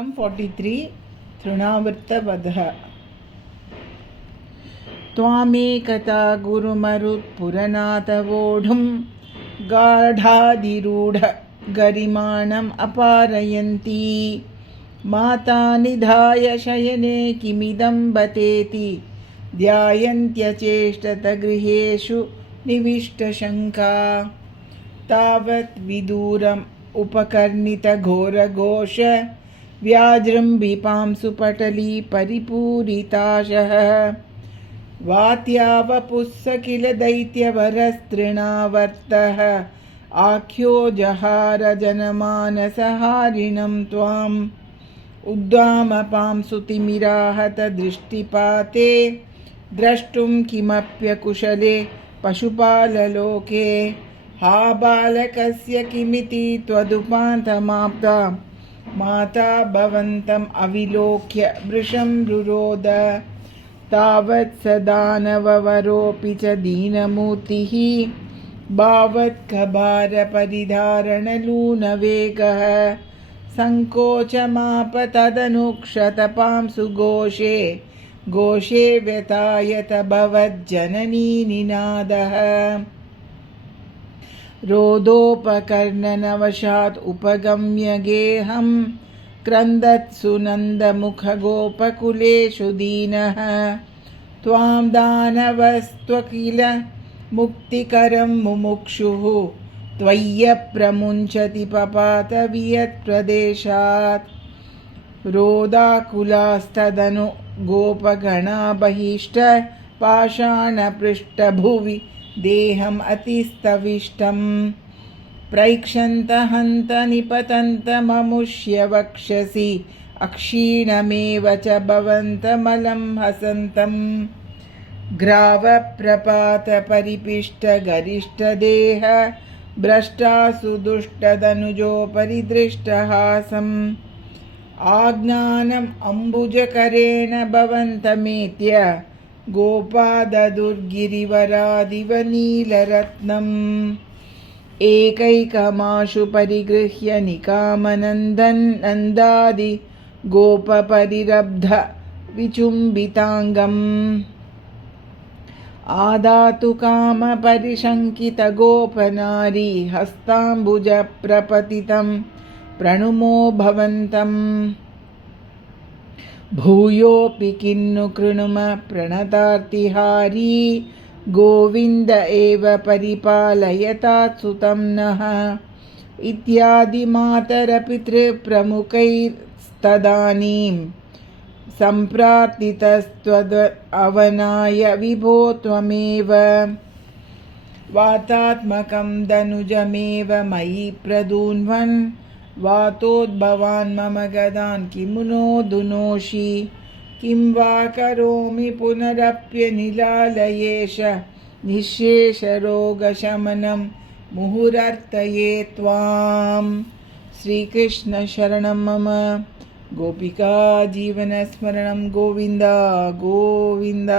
43 तृणावृत्तवधः। त्वामेकता गुरुमरुत्पुरनाथवोढुं गाढाधिरूढ गरिमाणम् अपारयन्ती माता निधाय शयने किमिदं बतेति ध्यायन्त्यचेष्टतगृहेषु निविष्टशङ्का तावत् विदूरम् उपकर्णितघोरघोष व्याजृम्भिपांसु पटली परिपूरिताशः वात्यावपुस्स किल दैत्यवरस्तृणावर्तः आख्यो जहार जनमानसहारिणं त्वाम् उद्दामपांसु तिमिराहत दृष्टिपाते द्रष्टुं किमप्यकुशले पशुपाललोके हा बालकस्य किमिति त्वदुपान्तमाप्ता माता भवन्तम् अविलोक्य वृषं रुरोद तावत् स दानववरोऽपि च दीनमूर्तिः भावत्कभारपरिधारणलूनवेगः सङ्कोचमाप तदनुक्षतपांसु घोषे व्यतायत भवज्जननी निनादः रोदोपकर्णनवशात् उपगम्य गेहं क्रन्दत्सु नन्दमुखगोपकुलेषु दीनः त्वां दानवस्त्वकिल मुक्तिकरं मुमुक्षुः त्वय्यप्रमुञ्चति पपात वियत्प्रदेशात् रोदाकुलास्तदनु गोपगणा बहिष्ट पाषाणपृष्ठभुवि देहम् अतिस्तविष्टम् प्रैक्षन्त हन्त निपतन्त ममुष्य वक्षसि अक्षीणमेव च भवन्तमलं हसन्तम् ग्रावप्रपातपरिपिष्टगरिष्ठदेह भ्रष्टासु दुष्टदनुजोपरि दृष्टहासम् आज्ञानम् अम्बुजकरेण भवन्तमेत्य गोपाददुर्गिरिवरादिव नीलरत्नम् एकैकमाशु परिगृह्य निकामनन्दन्नन्दादि गोपपरिरब्ध विचुम्बिताङ्गम् आदातु कामपरिशङ्कितगोपनारी हस्ताम्बुजप्रपतितं प्रणुमो भवन्तम् भूयोऽपि किन्नु कृणुम प्रणतार्तिहारी गोविन्द एव परिपालयतात् सुतं नः इत्यादि मातरपितृप्रमुखैस्तदानीं सम्प्रार्थितस्त्वदवनाय विभो त्वमेव वातात्मकं दनुजमेव मयि प्रदून्वन् वातोद्भवान् मम गदान् किमु नोदुनोषि किं वा करोमि पुनरप्यनिलालयेश निःशेषरोगशमनं मुहुरर्तये त्वां श्रीकृष्ण शरणं मम गोपिका जीवनस्मरणं गोविन्द गोविन्द।